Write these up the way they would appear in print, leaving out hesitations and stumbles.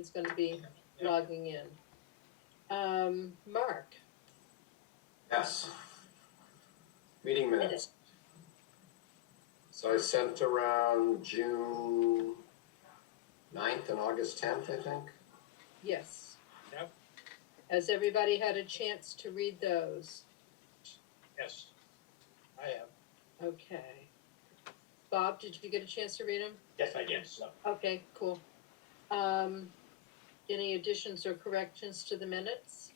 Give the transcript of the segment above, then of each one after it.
Brian's gonna be logging in. Mark, Yes. Meeting minutes. So I sent around June 9th and August 10th, I think. yes. Yep. Has everybody had a chance to read those? Yes, I am. Okay. Bob, did you get a chance to read them? Yes, I did, so. Okay, cool. Any additions or corrections to the minutes?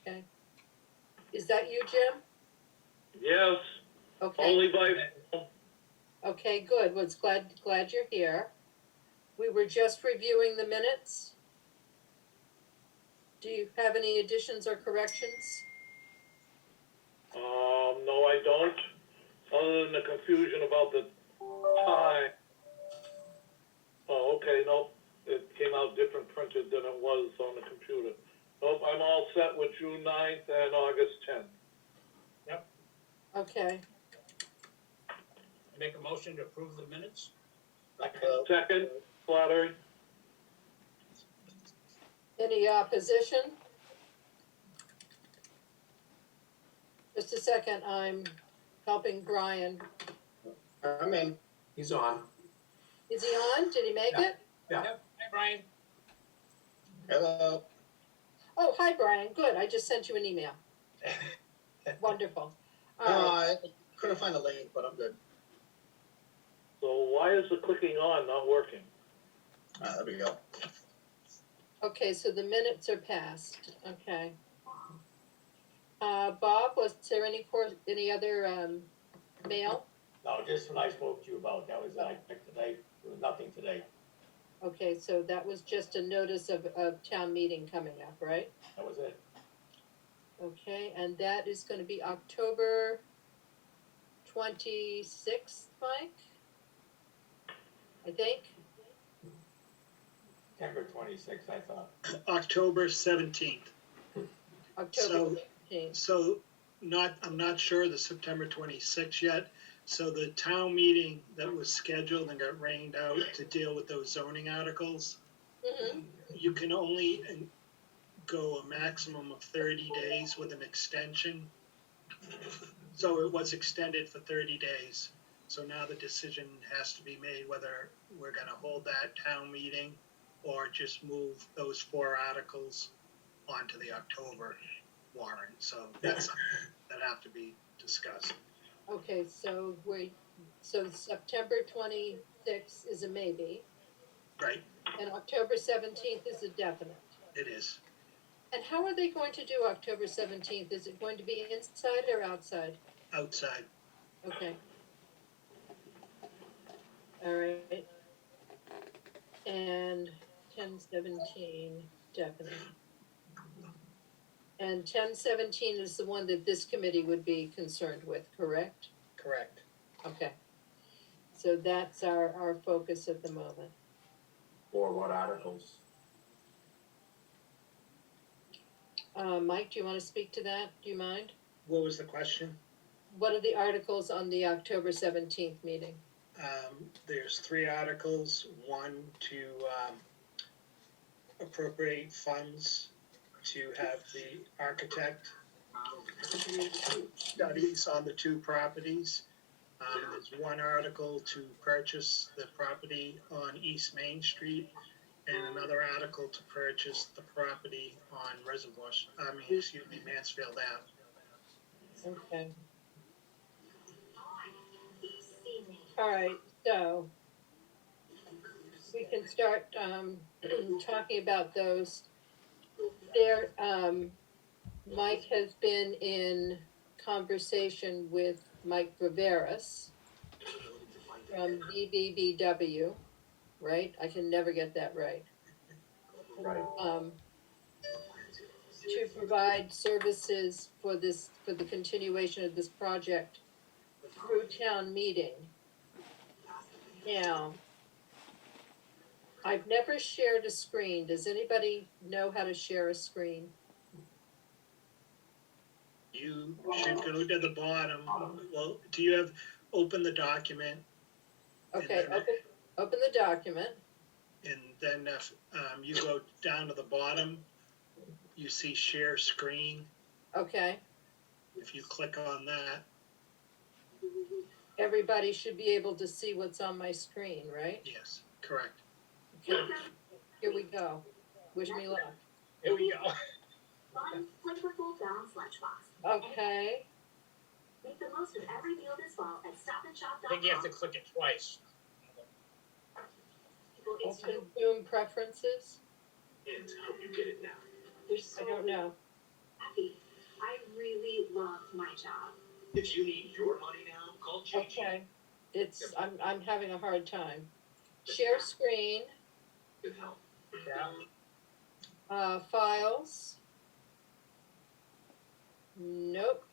Okay. Is that you, Jim? Yes, Okay. only by phone. Okay, good. Was glad you're here. We were just reviewing the minutes. Do you have any additions or corrections? No, I don't, other than the confusion about the time. Oh, okay, nope, it came out different printed than it was on the computer. Nope, I'm all set with June 9th and August 10th. Okay. Make a motion to approve the minutes? Second, Flattery. Any opposition? Just a second, I'm helping Brian. I'm in. He's on. Is he on? Did he make it? Yeah. Yep. Hi, Brian. Hello. Oh, hi, Brian. Good. I just sent you an email. Wonderful. All right. I couldn't find the link, but I'm good. So why is the clicking on not working? There we go. Okay, so the minutes are passed. Okay. Bob, was there any other mail? No, just what I spoke to you about, that was like today, there was nothing today, Okay, so that was just a notice of town meeting coming up, right? that was it. Okay, and that is gonna be October 26th, Mike? I think? September 26th, I thought. October 17th. October 17th. So I'm not sure the September 26th yet. So the town meeting that was scheduled and got rained out to deal with those zoning articles, Mm-hmm. you can only go a maximum of 30 days with an extension. So it was extended for 30 days. So now the decision has to be made whether we're gonna hold that town meeting or just move those 4 articles onto the October warrant. So that's something that have to be discussed. Okay, so September 26th is a maybe, Right, and October 17th is a definite. it is. And how are they going to do October 17th? Is it going to be inside or outside? Outside. Okay. All right. And 10/17 definite. And 10/17 is the one that this committee would be concerned with, correct? Correct. Okay. So that's our focus at the moment. For what articles? Mike, do you want to speak to that? Do you mind? What was the question? What are the articles on the October 17th meeting? There's 3 articles. One to appropriate funds to have the architect studies on the 2 properties. There's 1 article to purchase the property on East Main Street and another article to purchase the property on Mansfield Ave. Okay. All right, so we can start talking about those. There, Mike has been in conversation with Mike Viveras from BBBW, right? I can never get that right. Right. To provide services for the continuation of this project through town meeting. Now, I've never shared a screen. Does anybody know how to share a screen? You should go to the bottom. Well, do you have, open the document? Okay, Open the document. And then if, you go down to the bottom, you see share screen. Okay, If you click on that, everybody should be able to see what's on my screen, right? yes, correct. Okay, here we go. Wish me luck. Here we go. Fun, flavorful balanced lunchbox. Okay, Make the most of every meal this fall at I think you have to stopandshop.com. click it twice. People, it's open Zoom preferences. and hope you get it now. I don't know. Happy. I really love my job. If you need your money now, call JG. Okay, I'm having a hard time. Share screen, Good help. Yeah. files. Nope.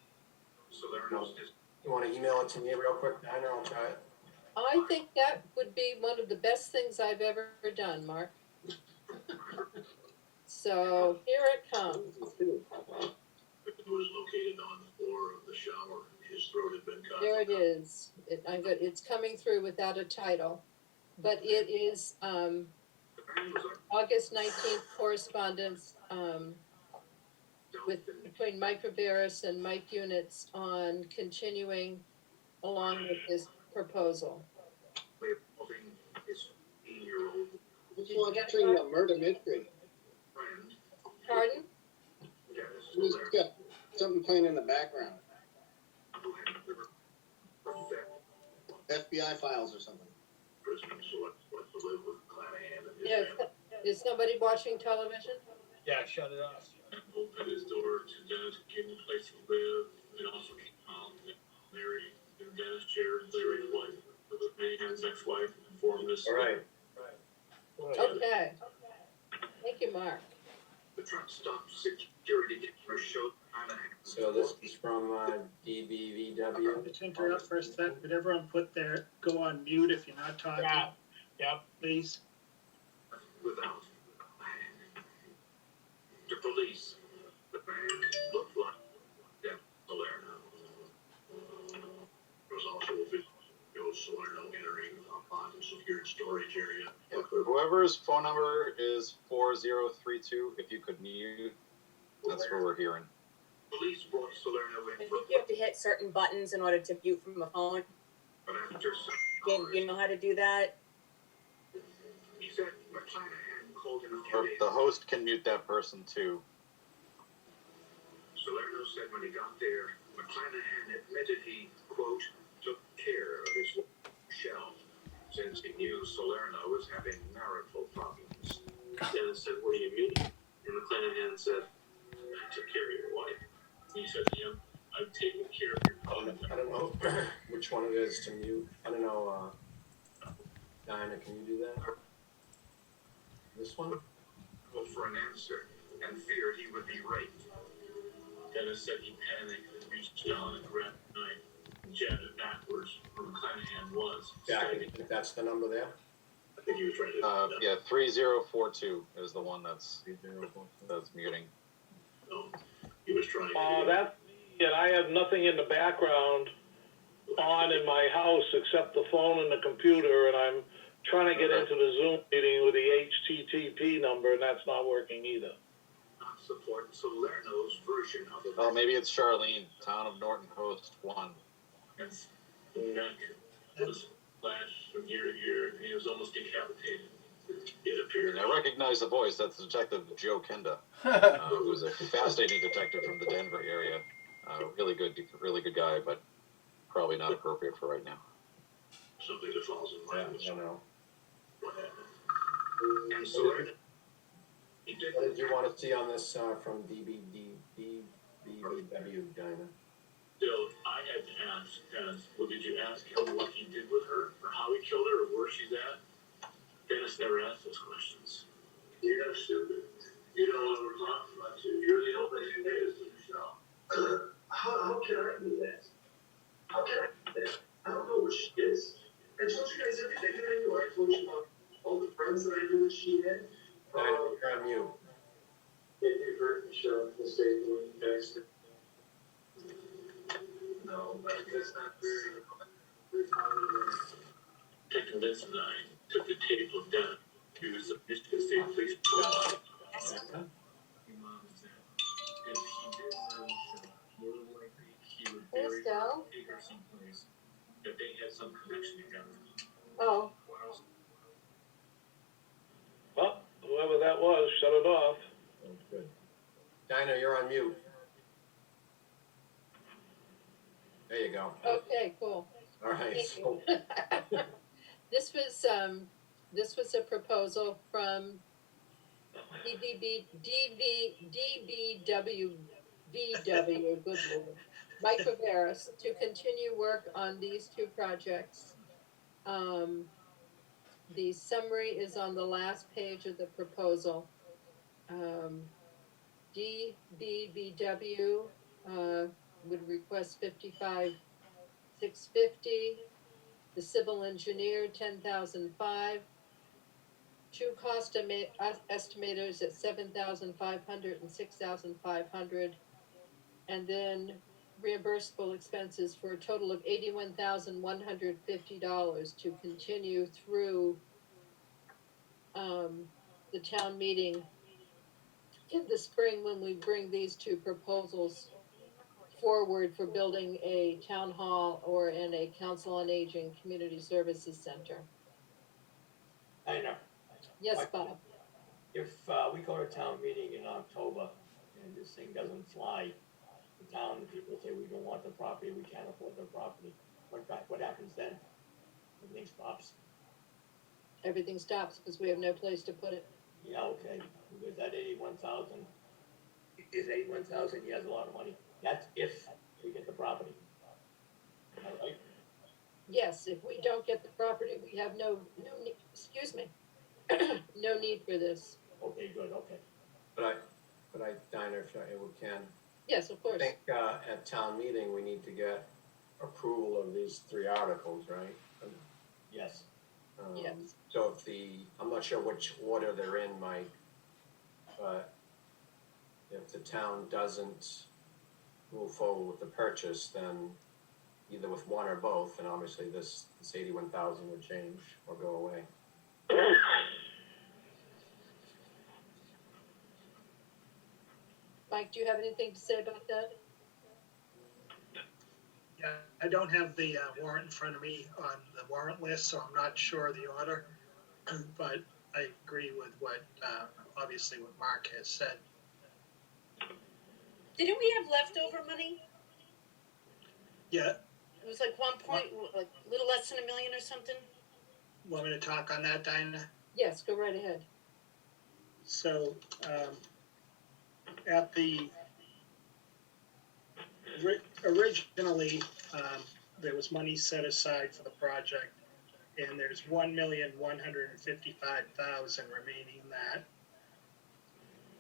Salerno's is You wanna email it to me real quick, Dinah, I'll try it. I think that would be one of the best things I've ever done, Mark. So here it comes. Victim was located on the floor of the shower. His throat had been cut. There it is. It's coming through without a title. But it is, The man was August 19th correspondence, between Mike Riveris and Mike Units on continuing along with this proposal. involving his 15-year-old Who's watching the murder mystery? friend, Pardon? Dennis Who's Salerno, got something playing in the background? who had never perfect FBI files or something. prison, so went to live with Clanahan and his Yes. family. Is somebody watching television? Yeah, shut it off. Opened his door to Dennis, gave him a place to live, and also came out and married, and Dennis shared Larry's wife. With Clanahan's ex-wife, informed us. All right. Okay. Thank you, Mark. The truck stopped security camera showed Clanahan. So this is from, DBVW. Just interrupt for a sec, could everyone go on mute if you're not talking, Yeah, yep. please? Without. The police, the man looked like Dennis Salerno. There was also a video of Salerno entering a bottom secured storage area. Whoever's phone number is 4032, if you could mute, that's what we're hearing. Police brought Salerno I in think you have to hit certain buttons in order to mute from a phone. but after some You know how to do that? he said McClanahan called him a Or few days. the host can mute that person too. Salerno said when he got there, McClanahan admitted he, quote, took care of his shell, since he knew Salerno was having marital problems. Dennis said, what do you mean? And McClanahan said, I took care of your wife. He said to him, I've taken care of your I don't know which one it is to mute. I don't know, Dinah, can you do that? This one? for an answer and feared he would be raped. Dennis said he panicked and reached down and grabbed a knife and jabbed it backwards where McClanahan was. Yeah, I standing. think that's the number there. I think he was trying to. Yeah, 3042 is the one that's muting. He was trying to. That's me, and I have nothing in the background on in my house except the phone and the computer, and I'm trying to get into the Zoom meeting with the HTTP number, and that's not working either. Not support Salerno's version of the. Oh, maybe it's Charlene, Town of Norton Host 1. And neck was slashed from ear to ear, and he was almost decapitated. It appeared. I recognize the voice, that's Detective Joe Kenda, who's a fascinating detective from the Denver area. Really good guy, but probably not appropriate for right now. Something that falls in line with I don't know. what happened. And Salerno. He did. What did you want to see on this, from DBVW, Dinah? Still, I had to ask, well, did you ask him what he did with her, or how he killed her, or where she's at? Dennis never asked those questions. You're not stupid. You know what we're talking about, too. You're the only thing that is in the show. How can I do that? How can I do that? I don't know where she is. I told you guys everything that I knew. I told you about all the friends that I knew that she had. Dinah, you're on mute. If you heard the show, the state when you guys. No, but that's not very. Detective Vincent and I took Dinah, you're on mute. There you go. Okay, cool. All right, Thank so, you. This was a proposal from DBWVW, good lord, Mike Viveras, to continue work on these two projects. The summary is on the last page of the proposal. DBVW, would request 55,650. The civil engineer, 10,005. Two cost estimators at 7,500 and 6,500. And then reimbursable expenses for a total of $81,150 to continue through the town meeting in the spring when we bring these two proposals forward for building a town hall or in a council on aging community services center. I know. Yes, Bob? If, we go to town meeting in October and this thing doesn't fly, the town, people say we don't want the property, we can't afford the property, what happens then? Everything stops. Everything stops because we have no place to put it. Yeah, okay, because that 81,000, is 81,000, he has a lot of money. That's if we get the property. All right, Yes, if we don't get the property, we have no need, excuse me, no need for this. okay, good, okay. but I, Dinah, if we can, Yes, of I course. think, at town meeting, we need to get approval of these three articles, right? Yes, Yes. So if I'm not sure which order they're in, Mike, but if the town doesn't move forward with the purchase, then either with one or both, then obviously this 81,000 would change or go away. Mike, do you have anything to say about that? Yeah, I don't have the warrant in front of me on the warrant list, so I'm not sure the order. But I agree with what, obviously what Mark has said. Didn't we have leftover money? Yeah, It was like like a little less than $1 million or something. want me to talk on that, Dinah? Yes, go right ahead. So, at the, originally, there was money set aside for the project, and there's $1,155,000 remaining in that.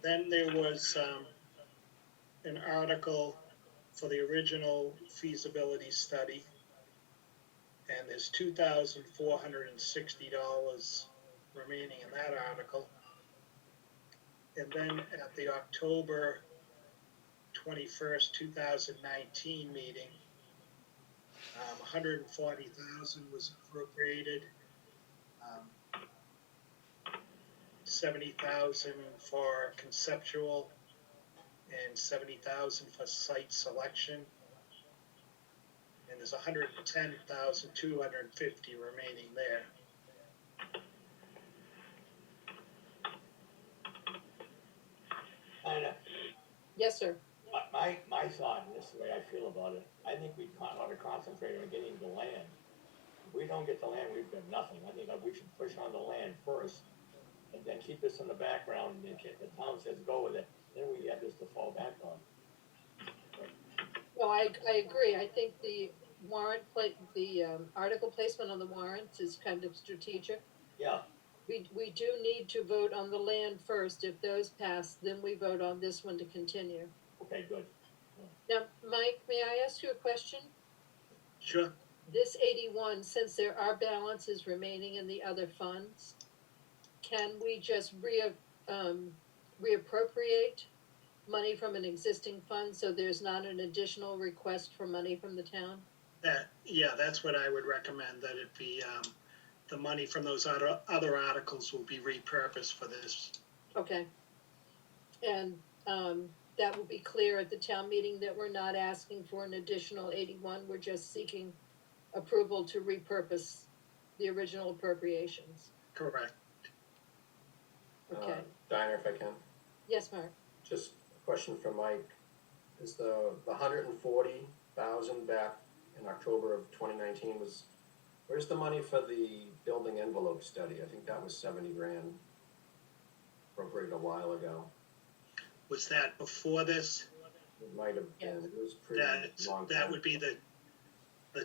Then there was, an article for the original feasibility study, and there's $2,460 remaining in that article. And then at the October 21st, 2019 meeting, 140,000 was appropriated. 70,000 for conceptual and 70,000 for site selection. And there's 110,250 remaining there. Dinah, Yes, sir. my thought, and this is the way I feel about it, I think we ought to concentrate on getting the land. If we don't get the land, we've got nothing. I think we should push on the land first, and then keep this in the background, and if the town says go with it, then we have this to fall back on. Well, I agree. I think the article placement on the warrants is kind of strategic. Yeah, We do need to vote on the land first. If those pass, then we vote on this one to continue. okay, good. Now, Mike, may I ask you a question? Sure. This 81, since there are balances remaining in the other funds, can we just reappropriate money from an existing fund so there's not an additional request for money from the town? Yeah, that's what I would recommend, that it be, the money from those other articles will be repurposed for this. Okay. And that will be clear at the town meeting that we're not asking for an additional 81, we're just seeking approval to repurpose the original appropriations. Correct. Okay. Dinah, if I can, Yes, Mark? just a question for Mike. Is the 140,000 back in October of 2019 where's the money for the building envelope study? I think that was 70 grand appropriated a while ago. Was that before this? It might have been, it was pretty long time. That would be the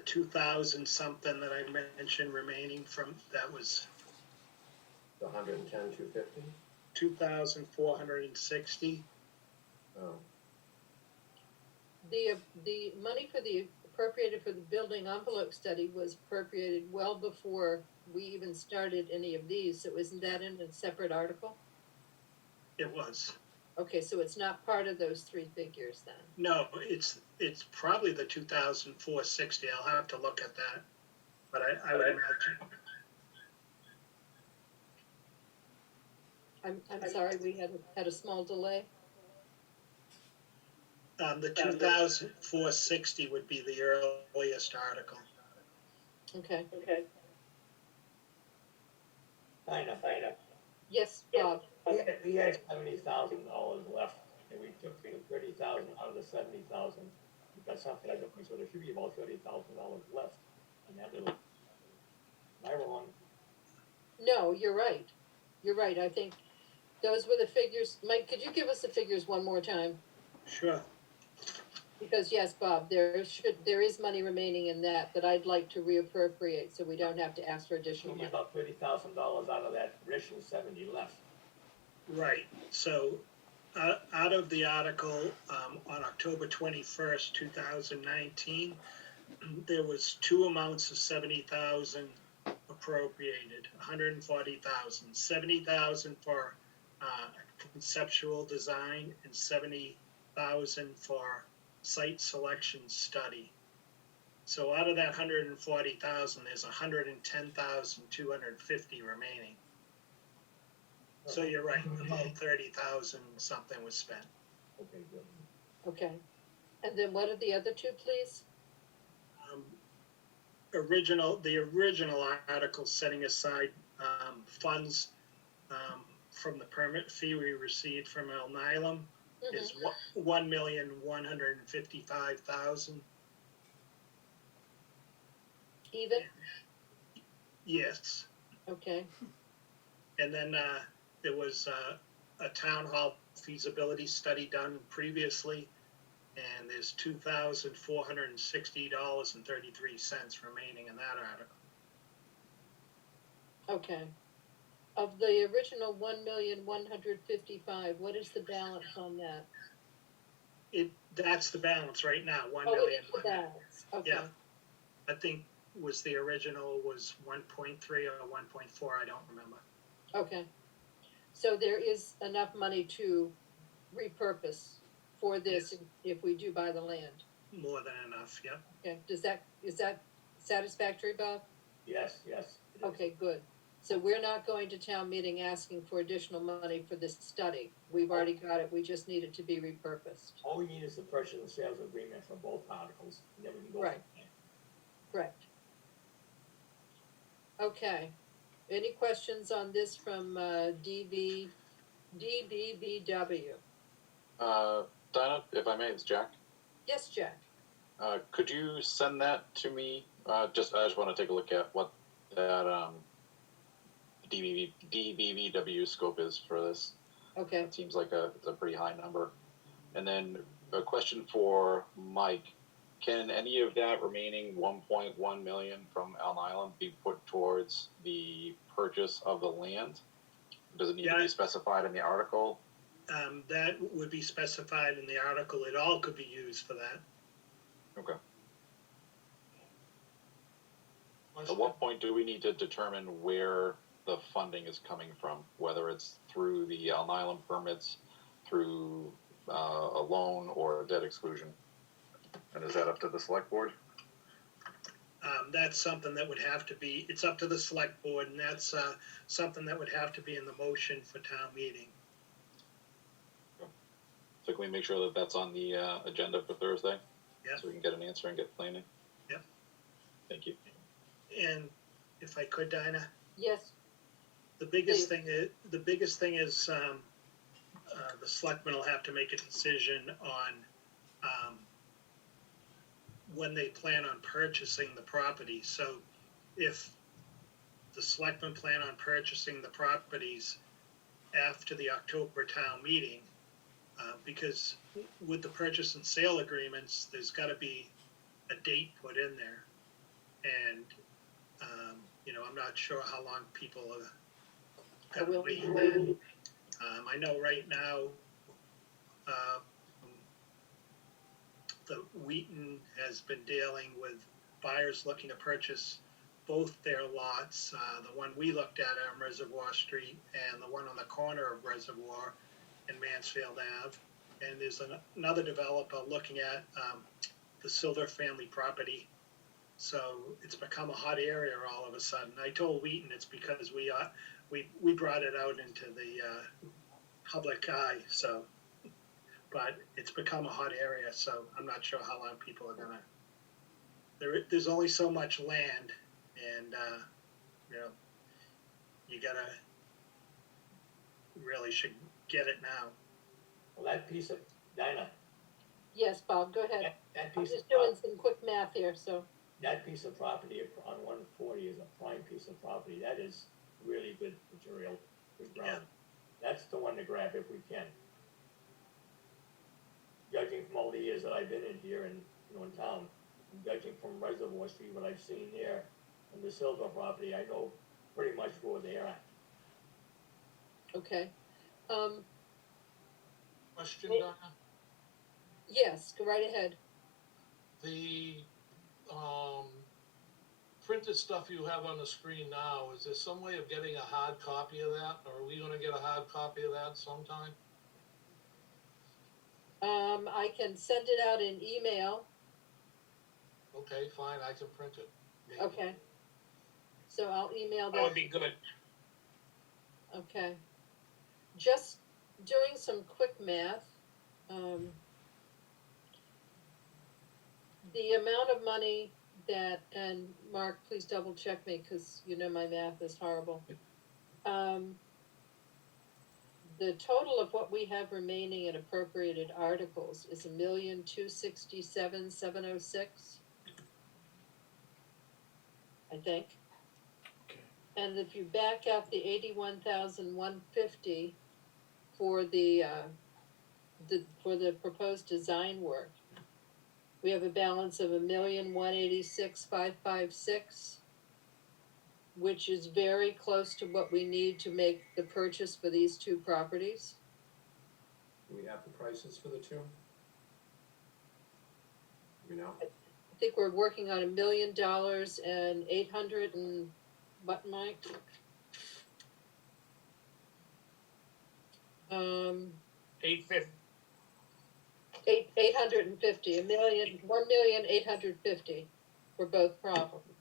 2,000 something that I mentioned remaining from, that was The 110, 250? 2,460. Oh, The money for the appropriated for the building envelope study was appropriated well before we even started any of these, so isn't that in a separate article? It was. Okay, so it's not part of those three figures then? No, it's probably the 2,460. I'll have to look at that. But I would imagine. I'm sorry, we had a small delay. The 2,460 would be the earliest article. Okay. Kinda. Yes, Bob? We had $70,000 left, and we took 30,000 out of the 70,000. That's something I don't, so there should be about $30,000 left on that little. Am I wrong? No, you're right. You're right. I think those were the figures. Mike, could you give us the figures one more time? Sure. Because yes, Bob, there is money remaining in that I'd like to reappropriate, so we don't have to ask for additional Should be money. about $30,000 out of that additional 70 left. Right. So out of the article on October 21st, 2019, there was two amounts of 70,000 appropriated, 140,000, 70,000 for conceptual design and 70,000 for site selection study. So out of that 140,000, there's 110,250 remaining. So you're right, about 30,000 something was spent. Okay, good. Okay. And then what are the other two, please? The original article setting aside funds from the permit fee we received from Alnylam is $1,155,000. Even? Yes. Okay. And then there was a town hall feasibility study done previously, and there's $2,460.33 remaining in that article. Okay. Of the original 1,155,000, what is the balance on that? That's the balance right now, 1 Oh, million. it's the balance. Okay. Yeah. I think was the original was 1.3 or 1.4, I don't remember. Okay. So there is enough money to repurpose for this if we do buy the land. More than enough, yep. Okay. Is that satisfactory, Bob? Yes. It is. Okay, good. So we're not going to town meeting asking for additional money for this study. We've already got it. We just need it to be repurposed. All we need is the purchase and sales agreement for both articles, and then we can go. Right. Correct. Okay. Any questions on this from DBBW? Dinah, if I may, it's Jack. Yes, Jack. Could you send that to me? I just want to take a look at what that DBBW scope is for this. Okay. It seems like it's a pretty high number. And then a question for Mike. Can any of that remaining 1.1 million from Alnylam be put towards the purchase of the land? Does it need to be specified in the article? That would be specified in the article. It all could be used for that. Okay. At what point do we need to determine where the funding is coming from? Whether it's through the Alnylam permits, through a loan or a debt exclusion? And is that up to the select board? That's something that would have to be, it's up to the select board, and that's something that would have to be in the motion for town meeting. So can we make sure that that's on the agenda for Thursday? Yeah. So we can get an answer and get planning? Yep. Thank you. And if I could, Dinah? Yes. The biggest thing is the selectmen will have to make a decision on, when they plan on purchasing the property. So if the selectmen plan on purchasing the properties after the October town meeting, because with the purchase and sale agreements, there's gotta be a date put in there. And, I'm not sure how long people are gonna wait. I know right now, the Wheaton has been dealing with buyers looking to purchase both their lots, the one we looked at on Reservoir Street and the one on the corner of Reservoir and Mansfield Ave. And there's another developer looking at, the Silver family property. So it's become a hot area all of a sudden. I told Wheaton it's because we brought it out into the, public eye, so. But it's become a hot area, so I'm not sure how long people are gonna, there's only so much land, and, you gotta, really should get it now. Well, that piece of, Dinah, Yes, Bob, go ahead. that I'm piece of just doing property, some quick math here, so, that piece of property on 140 is a prime piece of property. That is really good material, good ground. That's the one to grab if we can. Judging from all the years that I've been in here and, in town, judging from Reservoir Street, what I've seen there, and the Silver property, I know pretty much where they're at. okay. Question, Hey. Donna? Yes, go right ahead. The, printed stuff you have on the screen now, is there some way of getting a hard copy of that? Or are we gonna get a hard copy of that sometime? I can send it out in email, Okay, fine, I can print it. maybe. okay. So I'll email That would that, be good. okay. Just doing some quick math, the amount of money that, and Mark, please double check me, cause my math is horrible. The total of what we have remaining in appropriated articles is $1,267,706. I think. Okay. And if you back out the 81,150 for the proposed design work, we have a balance of 1,186,556, which is very close to what we need to make the purchase for these two properties. Do we have the prices for the two? You know, I think we're working on $1 million and 800 and what, Mike? 850. 850, 1,850,000 for both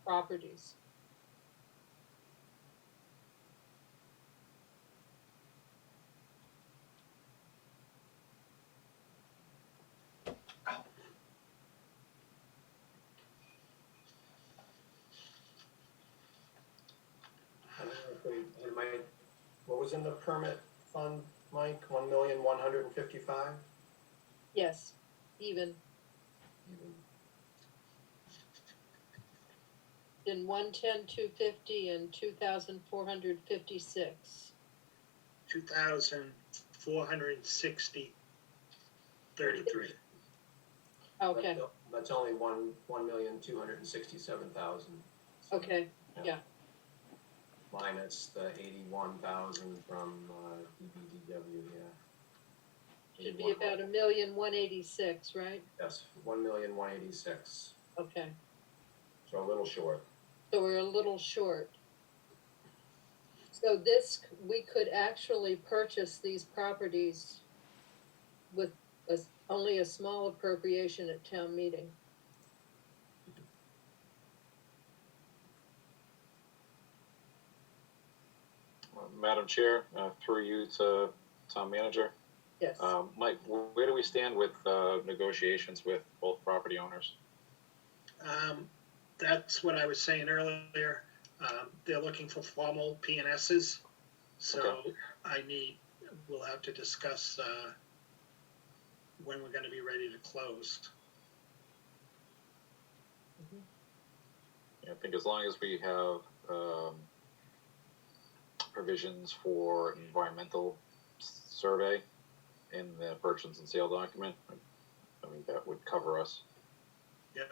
properties. I don't know if we, and what was in the permit fund, Mike, 1,155,000? Yes, even. In 110,250 and 2,456. 2,460.33. Okay, That's only 1,267,000. okay, yeah. Minus the 81,000 from, DBDW, yeah. Should be about 1,186,000, right? Yes, 1,186,000, Okay, so a little short. so we're a little short. So this, we could actually purchase these properties with only a small appropriation at town meeting. Madam Chair, through you to Town Manager. Yes, Mike, where do we stand with negotiations with both property owners? That's what I was saying earlier. They're looking for formal P&Ss. So Okay. I need we'll have to discuss, when we're gonna be ready to close. I think as long as we have, provisions for environmental survey in the purchase and sale document, I think that would cover us. Yeah,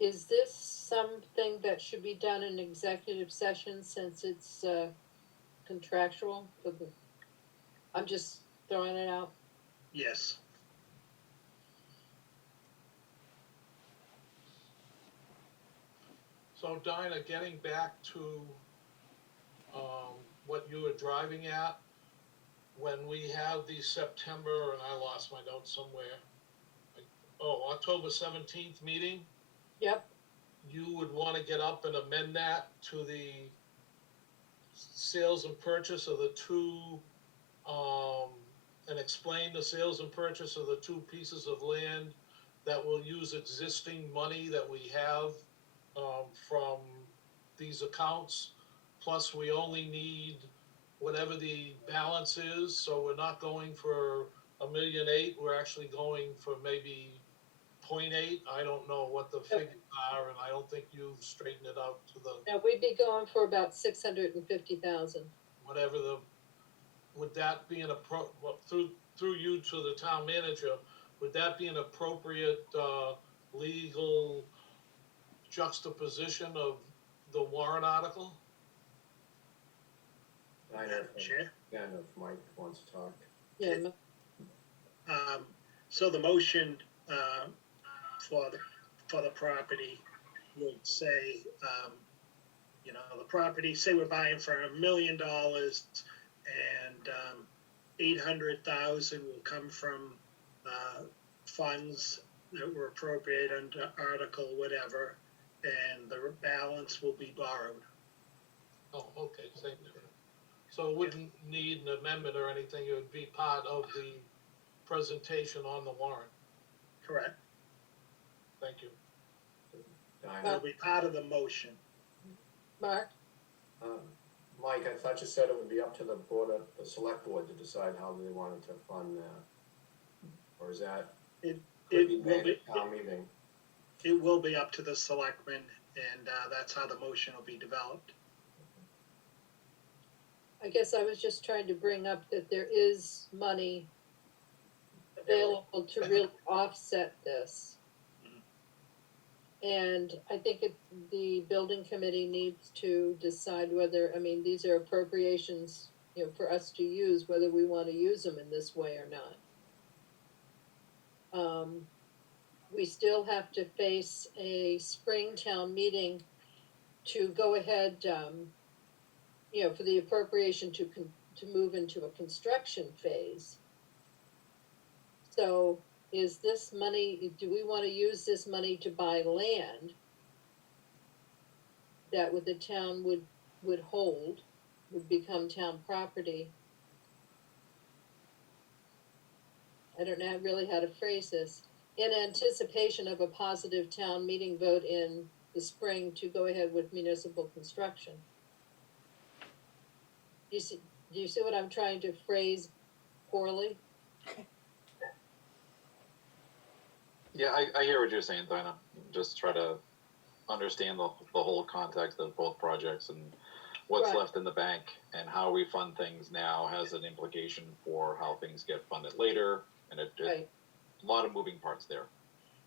Is this something that should be done in executive session since it's contractual for the, I'm just throwing it out. yes. So Dinah, getting back to, what you were driving at, when we have the September, and I lost my notes somewhere. October 17th meeting, Yep, you would wanna get up and amend that to the sales and purchase of the two, and explain the sales and purchase of the two pieces of land that will use existing money that we have, from these accounts. Plus, we only need whatever the balance is, so we're not going for $1.8 million, we're actually going for maybe 0.8. I don't know what the figures are, and I don't think you've straightened it out to the, now we'd be going for about 650,000. whatever the, would that be through you to the town manager, would that be an appropriate, legal juxtaposition of the warrant article? Madam Chair? Again, if Mike wants to talk. Yeah, So the motion, for the property would say, the property, say we're buying for $1 million and, 800,000 will come from, funds that were appropriated under article whatever, and the balance will be borrowed. Oh, okay, same difference. So it wouldn't need an amendment or anything, it would be part of the presentation on the warrant. Correct. Thank you. It'll Dinah, be part of the motion. Mark, Mike, I thought you said it would be up to the select board to decide how they wanted to fund that. Or is that, It could be will made be, at town meeting? it will be up to the selectmen, and, that's how the motion will be developed. I guess I was just trying to bring up that there is money available to really offset this. And I think the building committee needs to decide whether, I mean, these are appropriations, for us to use, whether we wanna use them in this way or not. We still have to face a spring town meeting to go ahead, for the appropriation to move into a construction phase. So is this money, do we wanna use this money to buy land that the town would hold, would become town property? I don't know really how to phrase this. In anticipation of a positive town meeting vote in the spring to go ahead with municipal construction. Do you see what I'm trying to phrase poorly? Yeah, I hear what you're saying, Dinah. Just try to understand the whole context of both projects and what's Right. left in the bank and how we fund things now has an implication for how things get funded later, and Right. a lot of moving parts there.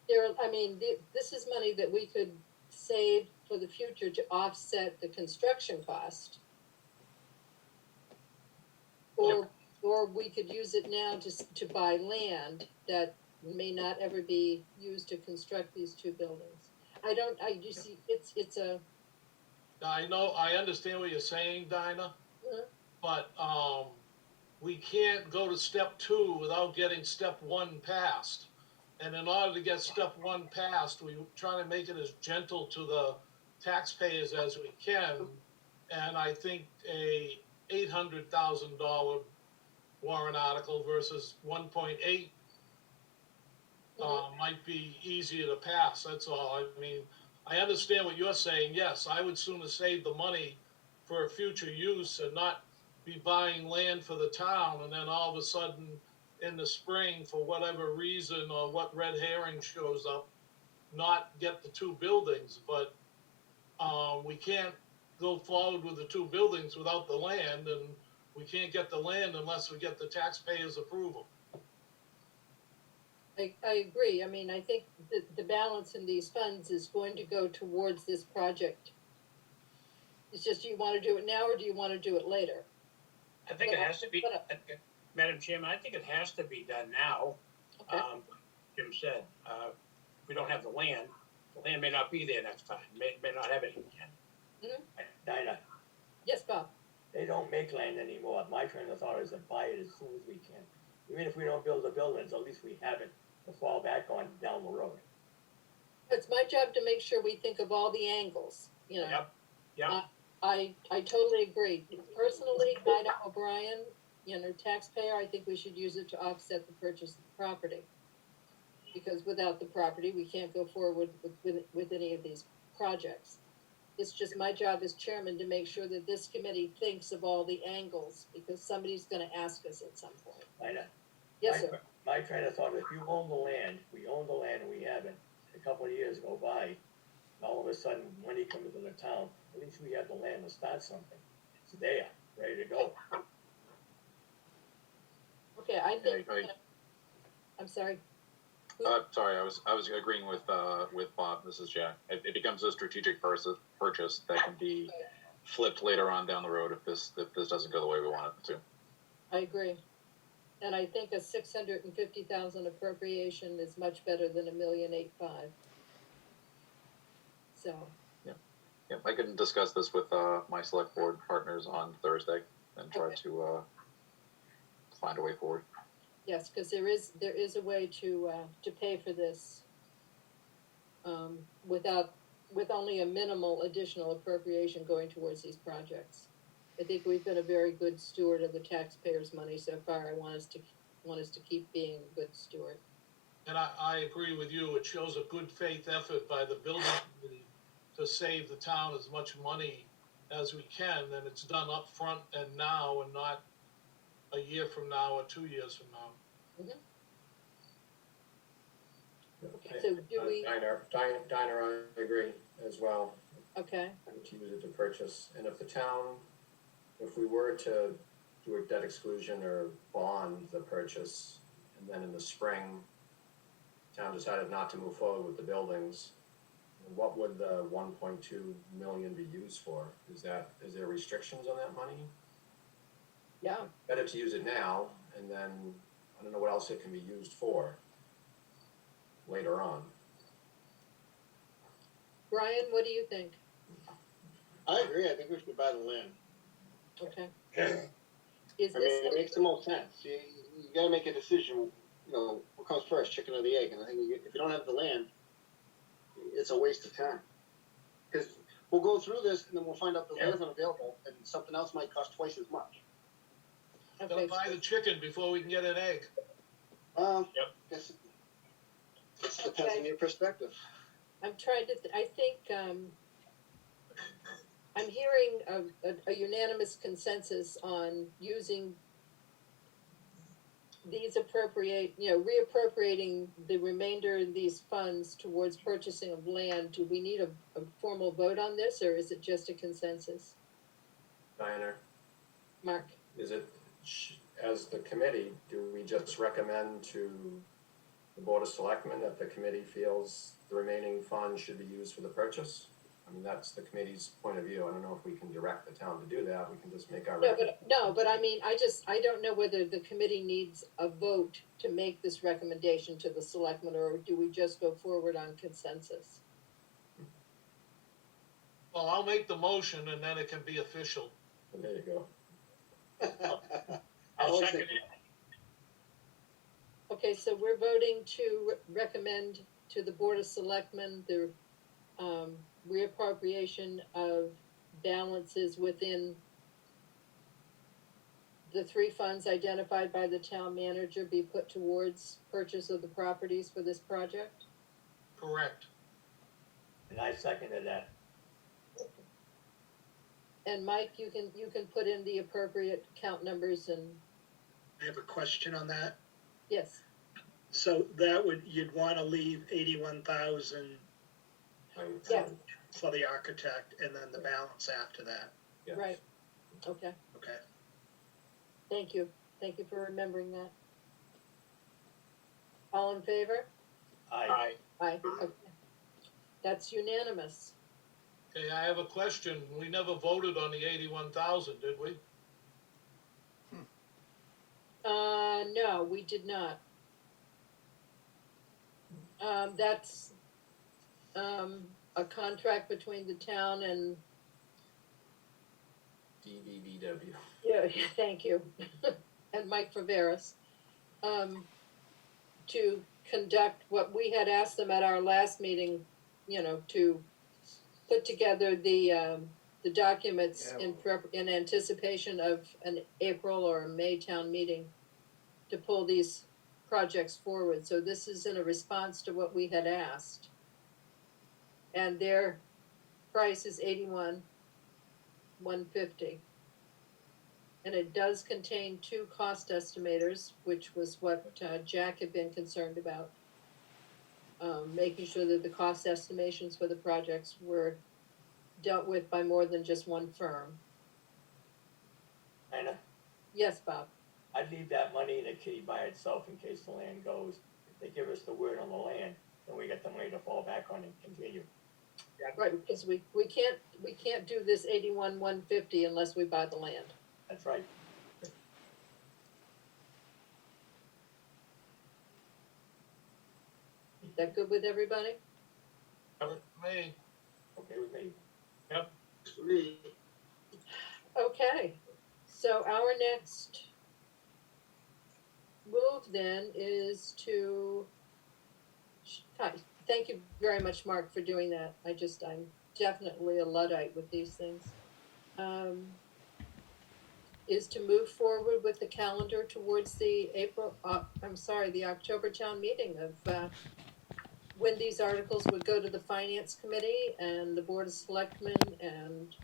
This is money that we could save for the future to offset the construction cost. Or we could use it now to buy land that may not ever be used to construct these two buildings. You see, it's a, I know, I understand what you're saying, Dinah, Mhm. but, we can't go to step 2 without getting step 1 passed. And in order to get step 1 passed, we try to make it as gentle to the taxpayers as we can. And I think a $800,000 warrant article versus 1.8 might be easier to pass, that's all. I mean, I understand what you're saying, yes, I would sooner save the money for a future use and not be buying land for the town and then all of a sudden in the spring, for whatever reason or what red herring shows up, not get the two buildings, but, we can't go forward with the two buildings without the land, and we can't get the land unless we get the taxpayers' approval. I agree. I mean, I think the balance in these funds is going to go towards this project. It's just, do you wanna do it now or do you wanna do it later? I think it has to be, But- Madam Chairman, I think it has to be done now. Okay. Jim said, we don't have the land may not be there next time, may not have it again. Dinah, Yes, Bob? they don't make land anymore. My train of thought is to buy it as soon as we can. Even if we don't build the buildings, at least we have it to fall back on down the road. It's my job to make sure we think of all the angles, you know? Yep. I totally agree. Personally, Ida O'Brien, you know, taxpayer, I think we should use it to offset the purchase of the property. Because without the property, we can't go forward with any of these projects. It's just my job as chairman to make sure that this committee thinks of all the angles, because somebody's gonna ask us at some point. Dinah, Yes, sir. my train of thought, if you own the land, we own the land and we haven't, a couple of years go by, and all of a sudden, money comes into the town, at least we have the land to start something. It's there, ready to go. Okay, I think, I'm sorry. Sorry, I was agreeing with Bob. This is Jack. It becomes a strategic purchase that can be flipped later on down the road if this doesn't go the way we want it to. I agree. And I think a 650,000 appropriation is much better than 1,850,000. So, Yeah, I can discuss this with my select board partners on Thursday and try Okay. to find a way forward. yes, cause there is a way to pay for this, with only a minimal additional appropriation going towards these projects. I think we've been a very good steward of the taxpayers' money so far. I want us to keep being a good steward. And I agree with you, it shows a good faith effort by the building committee to save the town as much money as we can, and it's done up front and now, and not a year from now or 2 years from now. Okay, so do we, Dinah, I agree as well. okay, To use it to purchase, and if the town, if we were to do a debt exclusion or bond the purchase, and then in the spring, town decided not to move forward with the buildings, what would the 1.2 million be used for? Is there restrictions on that money? yeah, Better to use it now, and then, I don't know what else it can be used for later on. Brian, what do you think? I agree, I think we should buy the land. Okay. Is I mean, this, it makes the most sense. You gotta make a decision, you know, what comes first, chicken or the egg? And I think if you don't have the land, it's a waste of time. Cause we'll go through this and then we'll find out the land's unavailable and something else might cost twice as much. Gotta okay, buy the chicken before we can get an egg. Guess it depends on your perspective. I'm trying to, I think, I'm hearing a unanimous consensus on using these reappropriating the remainder of these funds towards purchasing of land. Do we need a formal vote on this, or is it just a consensus? Diana, Mark? is it, as the committee, do we just recommend to the Board of Selectmen that the committee feels the remaining funds should be used for the purchase? I mean, that's the committee's point of view. I don't know if we can direct the town to do that. We can just make our. No, but I mean, I don't know whether the committee needs a vote to make this recommendation to the selectmen, or do we just go forward on consensus? Well, I'll make the motion and then it can be official. There you go. I'll second it. Okay, so we're voting to recommend to the Board of Selectmen the reappropriation of balances within the three funds identified by the town manager be put towards purchase of the properties for this project? Correct. And I seconded that. And Mike, you can put in the appropriate account numbers and, I have a question on that. yes, So you'd wanna leave 81,000 Yeah. for the architect and then the balance after that, Yes. right, okay, okay? thank you for remembering that. All in favor? I, Aye, okay. That's unanimous. Okay, I have a question. We never voted on the 81,000, did we? No, we did not. That's, a contract between the town and, DVBW. yeah, thank you, and Mike Faveras, to conduct what we had asked them at our last meeting, to put together the documents in anticipation of an April or a May town meeting to pull these projects forward. So this is in a response to what we had asked. And their price is $81,150. And it does contain 2 cost estimators, which was what Jack had been concerned about. Making sure that the cost estimations for the projects were dealt with by more than just one firm. Dinah, Yes, Bob? I'd leave that money in a kitty by itself in case the land goes. If they give us the word on the land, then we got the money to fall back on and continue. Right, because we can't do this 81,150 unless we buy the land. That's right. Is that good with everybody? Me, Okay with me. For me, Okay, so our next move then is to, hi, thank you very much, Mark, for doing that. I'm definitely a Luddite with these things. Is to move forward with the calendar towards the the October town meeting of, when these articles would go to the finance committee and the board of selectmen, and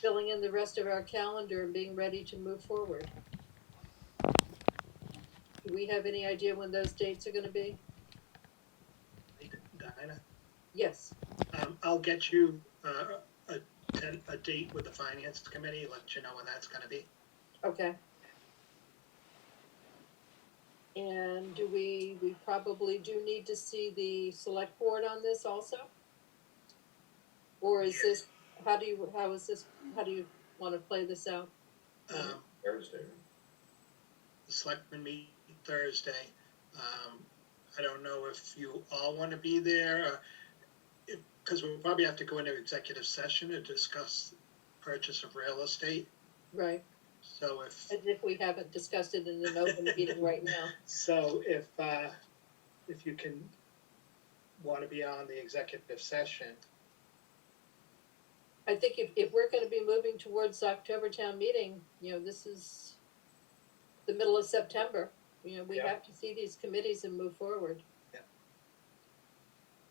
filling in the rest of our calendar and being ready to move forward. Do we have any idea when those dates are gonna be? Dinah, Yes, I'll get you, a date with the finance committee, let you know when that's gonna be. okay. And do we probably do need to see the select board on this also? Or is this, how do you wanna play this out? Thursday. The selectmen meet Thursday. I don't know if you all wanna be there, cause we'll probably have to go into executive session to discuss purchase of real estate, Right, so as if we haven't discussed it in an open meeting right now. if you can, wanna be on the executive session, I think if we're gonna be moving towards October town meeting, this is the middle of September. We Yeah. have to see these committees and move forward.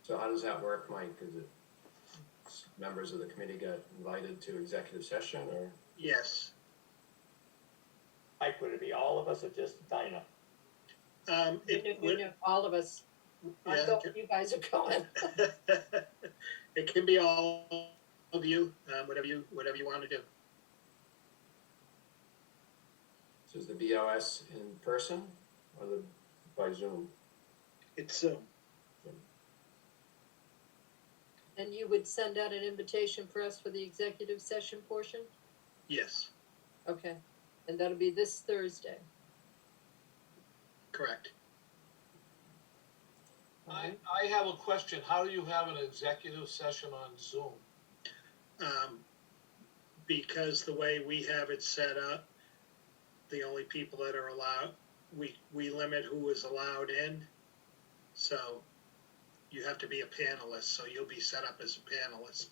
So how does that work, Mike? Is it members of the committee get invited to executive session, or? yes. Mike, would it be all of us or just Dinah? It would, All of us, I'm yeah, going, you guys are going. it can be all of you, whatever you wanna do. So is the BOS in person or by Zoom? It's Zoom. And you would send out an invitation for us for the executive session portion? Yes, Okay, and that'll be this Thursday. correct. I have a question. How do you have an executive session on Zoom? Because the way we have it set up, the only people that are allowed, we limit who is allowed in. So you have to be a panelist, so you'll be set up as a panelist.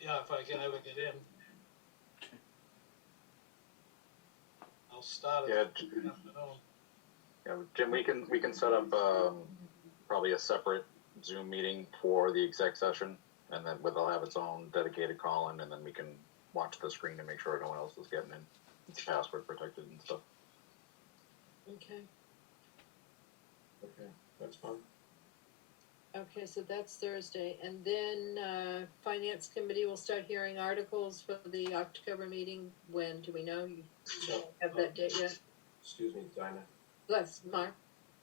Yeah, if I can ever get in. I'll start Yeah, it this afternoon. Yeah, Jim, we can set up, probably a separate Zoom meeting for the exec session, and then it'll have its own dedicated call-in, and then we can watch the screen to make sure no one else is getting in. It's password protected and stuff. Okay. Okay, that's fine. Okay, so that's Thursday, and then, Finance Committee will start hearing articles for the October meeting. When, do we know? You don't have that date yet? Excuse me, Dinah, Yes, Mark?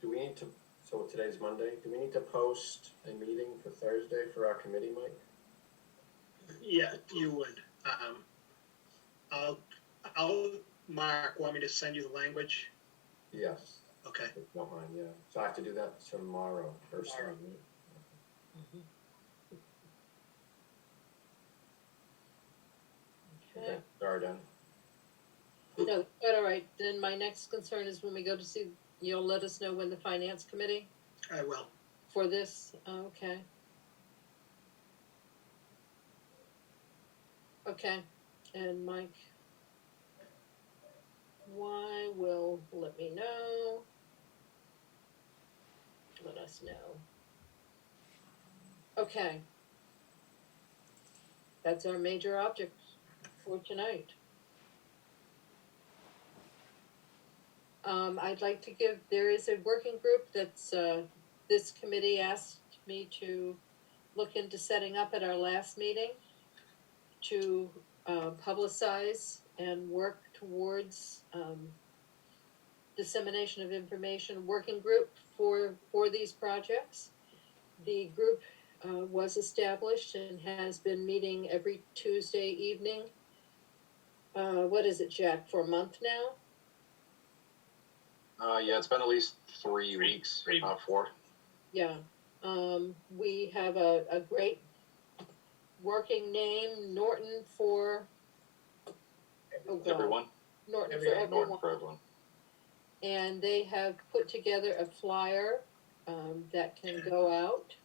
do we need to, so today's Monday, do we need to post a meeting for Thursday for our committee, Mike? Yeah, you would. Mark, want me to send you the language? Yes, Okay. if you don't mind, yeah. So I have to do that tomorrow, first thing, Tomorrow. right? Okay. Okay, sorry, Dan. No, but all right, then my next concern is when we go to see, you'll let us know when the Finance Committee I will. for this, okay. Okay, and Mike, why will let me know. Let us know. Okay. That's our major object for tonight. I'd like to give, there is a working group that's, this committee asked me to look into setting up at our last meeting to, publicize and work towards, dissemination of information, working group for these projects. The group, was established and has been meeting every Tuesday evening. What is it, Jack, for a month now? Yeah, it's been at least 3 weeks, 4. Yeah, we have a great working name, Norton for, oh God, Everyone? Norton for everyone. Norton for everyone. And they have put together a flyer, that can go out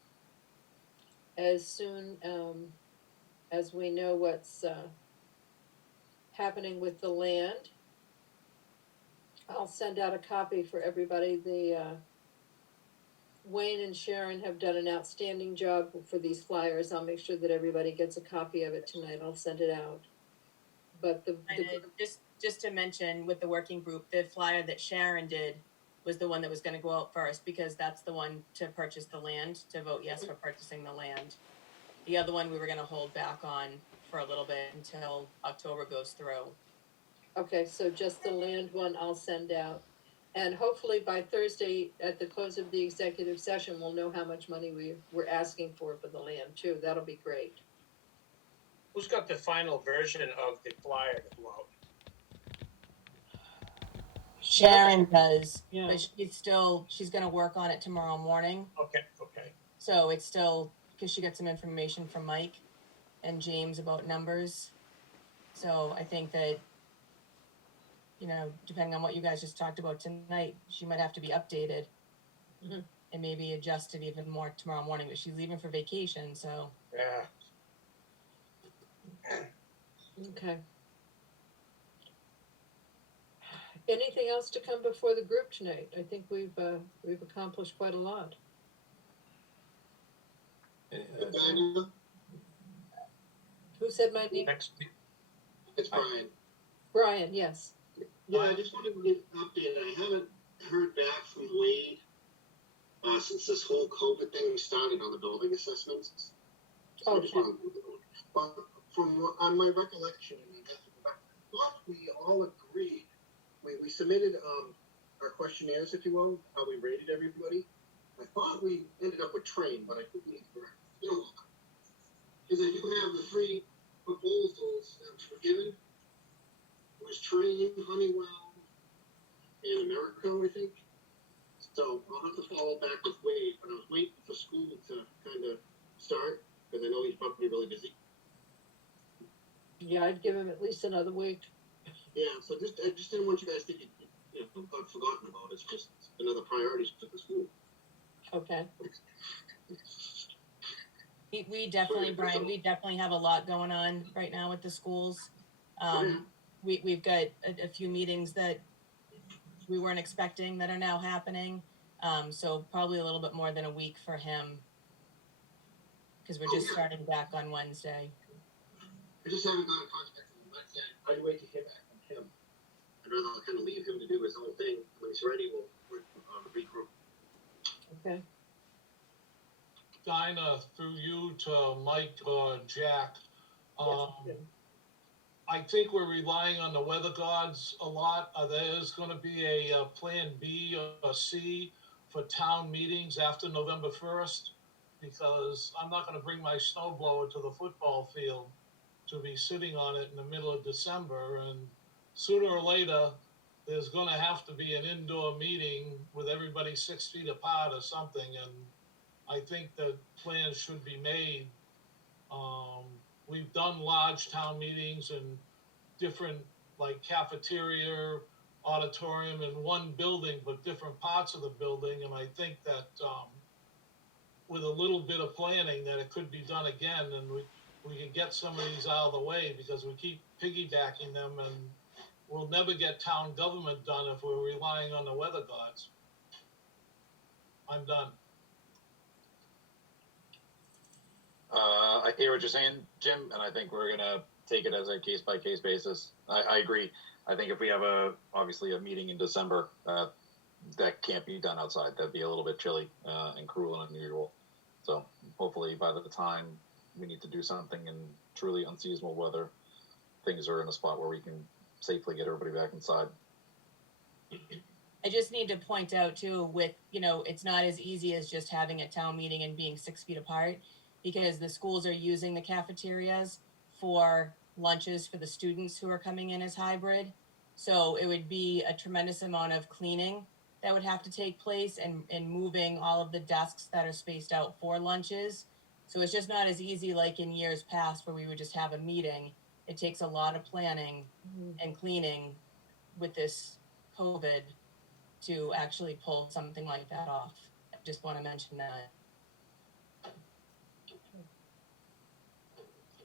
as soon, as we know what's, happening with the land. I'll send out a copy for everybody. Wayne and Sharon have done an outstanding job for these flyers. I'll make sure that everybody gets a copy of it tonight. I'll send it out. But Just to mention with the working group, the flyer that Sharon did was the one that was gonna go out first, because that's the one to purchase the land, to vote yes for purchasing the land. The other one we were gonna hold back on for a little bit until October goes through. Okay, so just the land one I'll send out. And hopefully by Thursday, at the close of the executive session, we'll know how much money we're asking for the land too. That'll be great. Who's got the final version of the flyer to go out? Sharon does, Yeah. but she's gonna work on it tomorrow morning. Okay. So it's still, because she got some information from Mike and James about numbers. So I think that, depending on what you guys just talked about tonight, she might have to be updated. Mhm. And maybe adjusted even more tomorrow morning, but she's leaving for vacation, so. Yeah. Okay. Anything else to come before the group tonight? I think we've accomplished quite a lot. Dinah, Who said my name? Next, it's Brian. Brian, yes. Yeah, I just wanted to get an update. I haven't heard back from Wade since this whole COVID thing started on the building assessments. So I just Okay. wanted to, but on my recollection, and I have to go back, I thought we all agreed. We submitted our questionnaires, if you will, how we rated everybody. I thought we ended up with Train, but I could be incorrect. Because I do have the 3 proposals that were given. It was Train, Honeywell, and Americo, I think. So I'll have to follow back with Wade, but I was waiting for school to kind of start, because I know he's probably really busy. Yeah, I'd give him at least another week. Yeah, so I just didn't want you guys thinking, I've forgotten about it. It's just another priority to the school. Okay. We definitely, Brian, we definitely have a lot going on right now with the schools. We've got a few meetings that we weren't expecting that are now happening. So probably a little bit more than a week for him, because we're just starting back on Wednesday. I just haven't got in contact with I'd wait to hear back from him. I'd rather kind of leave him to do his own thing. When he's ready, we'll regroup. Okay, Dinah, through you to Mike or Jack, yes, I think we're relying on the weather gods a lot. There's gonna be a plan B or C for town meetings after November first, because I'm not gonna bring my snow blower to the football field to be sitting on it in the middle of December, and sooner or later, there's gonna have to be an indoor meeting with everybody 6 feet apart or something, and I think that plans should be made. We've done large town meetings in different, like cafeteria, auditorium in one building, but different parts of the building, and I think that, with a little bit of planning, that it could be done again, and we can get some of these out of the way, because we keep piggybacking them, and we'll never get town government done if we're relying on the weather gods. I'm done. I hear what you're saying, Jim, and I think we're gonna take it as a case by case basis. I agree. I think if we have obviously a meeting in December, that can't be done outside. That'd be a little bit chilly, and cruel and unusual. So hopefully by the time we need to do something in truly unseasonable weather, things are in a spot where we can safely get everybody back inside. I just need to point out too, with, it's not as easy as just having a town meeting and being 6 feet apart, because the schools are using the cafeterias for lunches for the students who are coming in as hybrid. So it would be a tremendous amount of cleaning that would have to take place, and moving all of the desks that are spaced out for lunches. So it's just not as easy like in years past where we would just have a meeting. It takes a lot of planning and cleaning with this COVID to actually pull something like that off. I just want to mention that.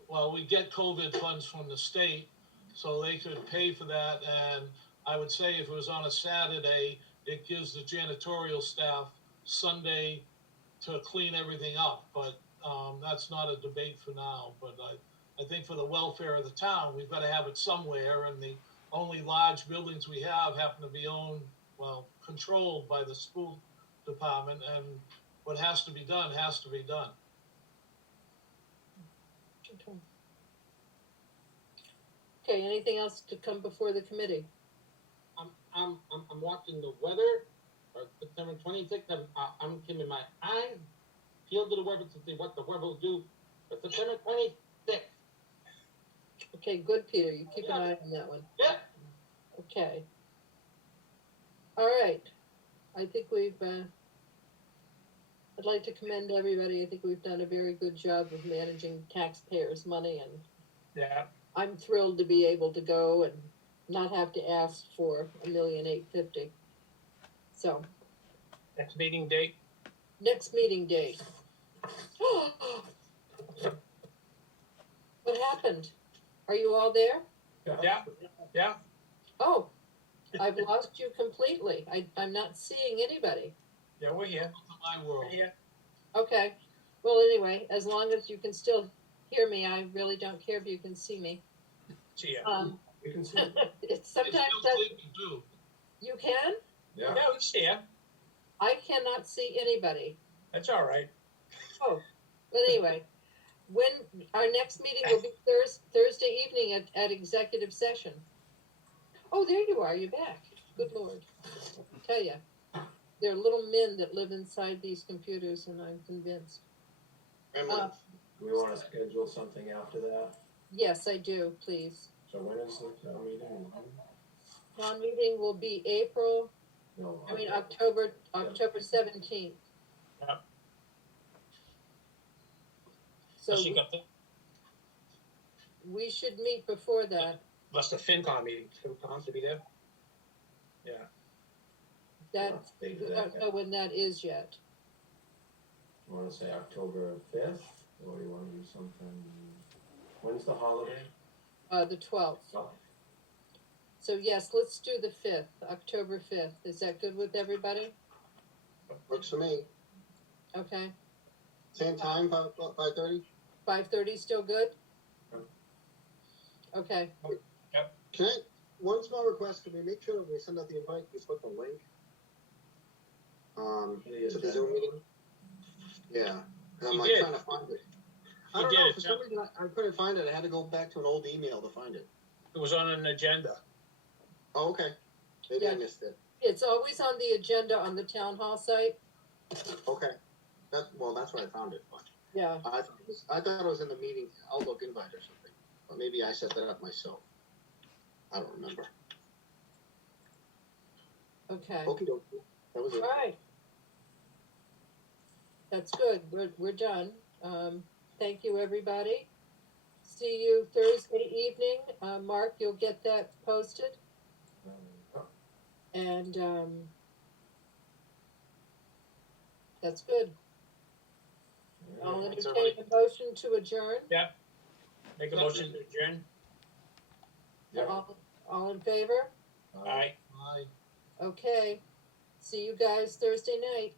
Well, we get COVID funds from the state, so they could pay for that, and I would say if it was on a Saturday, it gives the janitorial staff Sunday to clean everything up, but, that's not a debate for now, but I think for the welfare of the town, we've gotta have it somewhere, and the only large buildings we have happen to be controlled by the school department, and what has to be done has to be done. Okay, anything else to come before the committee? I'm watching the weather, or September 26th, I'm keeping my eyes peeled to the weather to see what the weather will do, but September 26th. Okay, good, Peter, you keep an eye on that one. Yeah. Okay. All right, I think I'd like to commend everybody. I think we've done a very good job of managing taxpayers' money, and Yeah. I'm thrilled to be able to go and not have to ask for $1,850,000. So, Next meeting date? next meeting date. What happened? Are you all there? Yeah. Oh, I've lost you completely. I'm not seeing anybody. Yeah, we're here. My world. We're here. Okay, well, anyway, as long as you can still hear me, I really don't care if you can see me. See ya. You can see. It's They sometimes still that, sleeping too. you can? Yeah. Yeah, we see ya. I cannot see anybody. That's all right. Oh, but anyway, when, our next meeting will be Thursday evening at executive session. Oh, there you are, you're back. Good Lord. I tell ya, there are little men that live inside these computers, and I'm convinced. Grandma, Do we wanna schedule something after that? Yes, I do, please. So when is the town meeting? Town meeting will be No. October 17th. Yep. So Unless you got the, we should meet before that. unless the FinCom meeting too, Tom, to be there. Yeah. That's, we don't know when that is yet. You wanna say October 5th, or you wanna do something, when's the holiday? The 12th. Oh, So yes, let's do the 5th, October 5th. Is that good with everybody? works for me. Okay. Same time, 5:30? 5:30 still good? Okay. Yep. Can I, one small request, can we make sure that we send out the invite, we put the link? To the Zoom meeting? Yeah, 'cause I'm You like did. trying to find it. I You don't did know, it, for some reason I couldn't find it, I had to go back to an old email to find it. It was on an agenda. Oh, okay, maybe I Yeah. missed it, It's always on the agenda on the town hall site. okay. Well, that's where I found it, but Yeah, I thought it was in the meeting, Outlook invite or something, but maybe I set that up myself. I don't remember. okay. Okey dokey, that was All it. right. That's good. We're done. Thank you, everybody. See you Thursday evening. Mark, you'll get that posted. And, that's good. I'll Thanks, entertain a motion to adjourn. Make a motion to adjourn. All in favor? Aye. Aye. Okay. See you guys Thursday night.